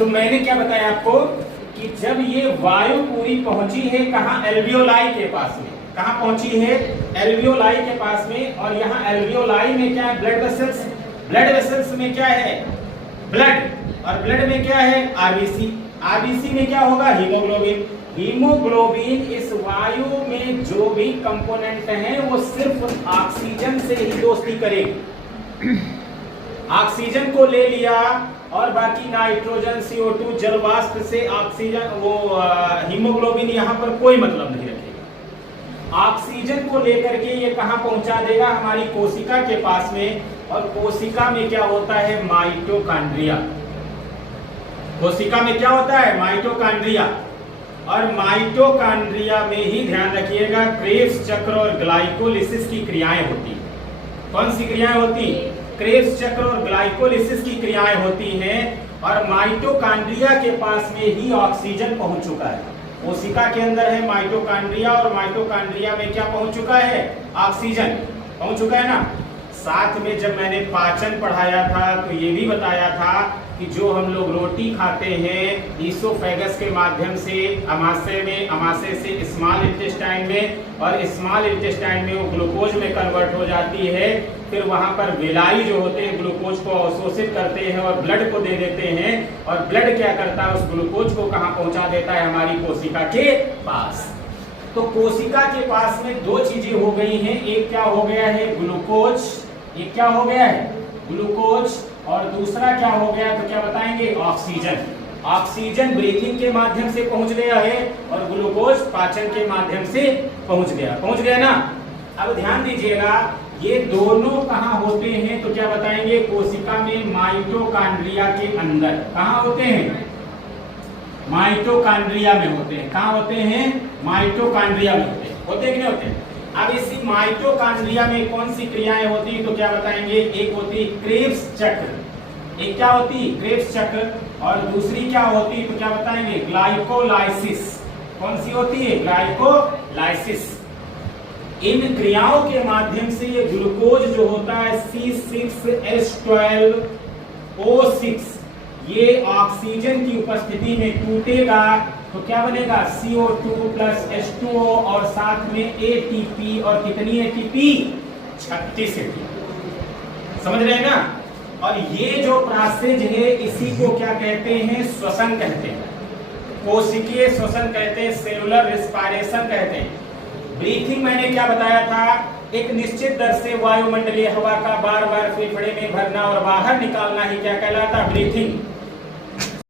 तो मैंने क्या बताया आपको कि जब ये वायु पूरी पहुंची है कहाँ, एल्वियोलाई के पास में, कहाँ पहुंची है, एल्वियोलाई के पास में, और यहाँ एल्वियोलाई में क्या है, ब्लड वेसल्स, ब्लड वेसल्स में क्या है, ब्लड, और ब्लड में क्या है, आरबीसी, आरबीसी में क्या होगा, हीमोग्लोबिन, हीमोग्लोबिन इस वायु में जो भी कंपोनेंट हैं वो सिर्फ ऑक्सीजन से ही दोस्ती करेगी, ऑक्सीजन को ले लिया और बाकी नाइट्रोजन, CO2, जल वाष्प से ऑक्सीजन, वो हीमोग्लोबिन यहाँ पर कोई मतलब नहीं रखेगा। ऑक्सीजन को लेकर के ये कहाँ पहुंचा देगा, हमारी कोशिका के पास में, और कोशिका में क्या होता है, माइटोकॉन्ड्रिया, कोशिका में क्या होता है, माइटोकॉन्ड्रिया, और माइटोकॉन्ड्रिया में ही ध्यान रखिएगा क्रेब्स चक्र और ग्लाइकोलिसिस की क्रियाएं होती। कौन सी क्रियाएं होती, क्रेब्स चक्र और ग्लाइकोलिसिस की क्रियाएं होती हैं, और माइटोकॉन्ड्रिया के पास में ही ऑक्सीजन पहुंच चुका है, कोशिका के अंदर है माइटोकॉन्ड्रिया, और माइटोकॉन्ड्रिया में क्या पहुंच चुका है, ऑक्सीजन पहुंच चुका है ना। साथ में जब मैंने पाचन पढ़ाया था तो ये भी बताया था कि जो हम लोग रोटी खाते हैं ईसोफेगस के माध्यम से अमाशय में, अमाशय से स्मॉल इंटेस्टाइन में, और स्मॉल इंटेस्टाइन में वो ग्लूकोज में कन्वर्ट हो जाती है, फिर वहां पर विलाई जो होते हैं ग्लूकोज को अवशोषित करते हैं और ब्लड को दे देते हैं, और ब्लड क्या करता है, उस ग्लूकोज को कहाँ पहुंचा देता है, हमारी कोशिका के पास। तो कोशिका के पास में दो चीजें हो गई हैं, एक क्या हो गया है, ग्लूकोज, एक क्या हो गया है, ग्लूकोज, और दूसरा क्या हो गया, तो क्या बताएंगे, ऑक्सीजन। ऑक्सीजन ब्रीथिंग के माध्यम से पहुंच गया है, और ग्लूकोज पाचन के माध्यम से पहुंच गया ना। अब ध्यान दीजिएगा, ये दोनों कहाँ होते हैं, तो क्या बताएंगे, कोशिका में माइटोकॉन्ड्रिया के अंदर, कहाँ होते हैं, माइटोकॉन्ड्रिया में होते हैं, कहाँ होते हैं, माइटोकॉन्ड्रिया में होते हैं, होते हैं कि नहीं होते हैं। अब इसी माइटोकॉन्ड्रिया में कौन सी क्रियाएं होती है, तो क्या बताएंगे, एक होती क्रेब्स चक्र, एक क्या होती, क्रेब्स चक्र, और दूसरी क्या होती, तो क्या बताएंगे, ग्लाइकोलाइसिस। कौन सी होती है, ग्लाइकोलाइसिस। इन क्रियाओं के माध्यम से ये ग्लूकोज जो होता है C6H12O6, ये ऑक्सीजन की उपस्थिति में टूटेगा तो क्या बनेगा, CO2 प्लस H2O, और साथ में ATP, और कितनी ATP, 36 ATP, समझ रहे हैं ना। और ये जो प्रोसेस है इसी को क्या कहते हैं, श्वसन कहते हैं, कोशिकीय श्वसन कहते हैं, सेलुलर रेस्पिरेशन कहते हैं। ब्रीथिंग मैंने क्या बताया था, एक निश्चित दर से वायुमंडलीय हवा का बार बार फेफड़े में भरना और बाहर निकालना ही क्या कहलाता, ब्रीथिंग।